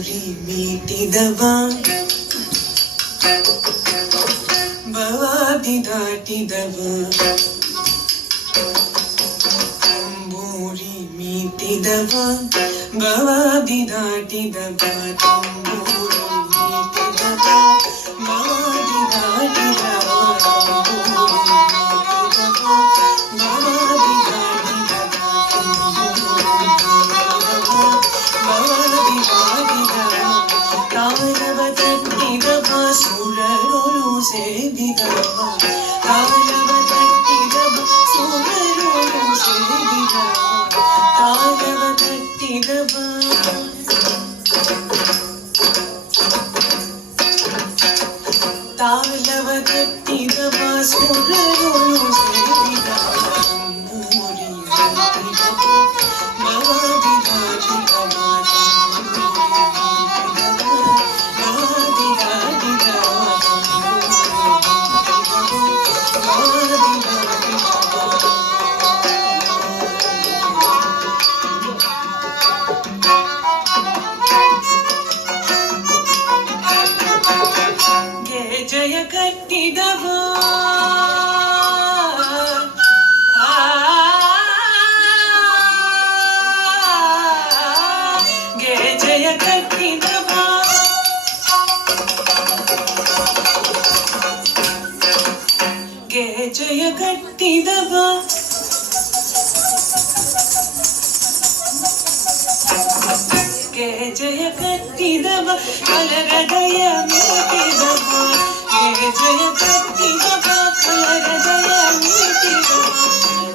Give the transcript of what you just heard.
ತಂಬೂರಿ ಮೀಟಿದವ ಬವಾದಿ ದಾಟಿದವ ತಂಬೂರಿ ಮೀಟಿದವ ಬವಾದಿ ದಾಟಿದವ ತಂಬೂರಿ ಮೀಟಿದವ ಬವಾದಿ ದಾಟಿದವ భగవతీ గవ సురరు సేది గవ ಕಟ್ಟಿದವ ಗೆ ಜಯ ಜಯ ಕಟ್ಟಿದವ ಕಲರದಯ ಮೀಟಿದವ ಗೆ ಜಯ ಕಟ್ಟಿದವ ಕಲರದಯ ಮೀಟಿದವ